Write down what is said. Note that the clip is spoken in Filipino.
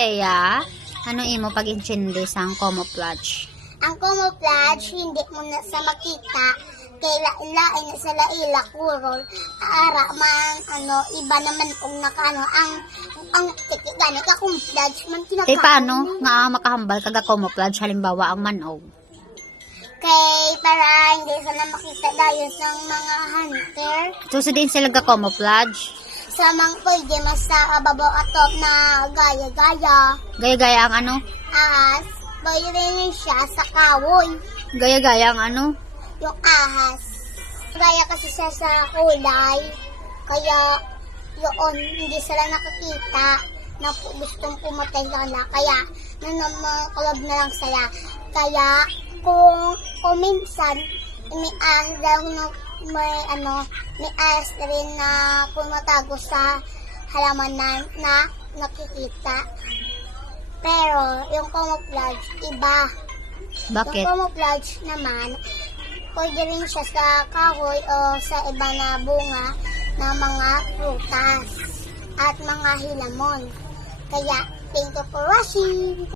Kaya, ano imo pag intindi sang camouflage? Ang camouflage, hindi mo na sa makita, kay lain na sa laila kurol, ara man, iba naman kung nakano, ang gano'n ka camouflage, man Kay paano nga makahambal kaga camouflage halimbawa ang manog? Kay para hindi sila makita dahil sa mga hunter, So, din sila ga camouflage? sa mga pwede mas sa kababaw atop na gaya-gaya, Gaya-gaya ang ano? ahas, pwede rin siya sa kawoy. Gaya-gaya ang ano? Yung ahas. Gaya kasi siya sa kulay. Kaya yun, hindi sila nakakita na gustong pumatay sila. Kaya nanakalab na lang sila. Kaya kung minsan, may ahas daw may ahas rin na pumatago sa halaman na nakikita. Pero yung camouflage, iba. Bakit? Yung camouflage naman, pwede rin siya sa kahoy o sa iba na bunga ng mga prutas at mga hilamon. Kaya, thank you for watching!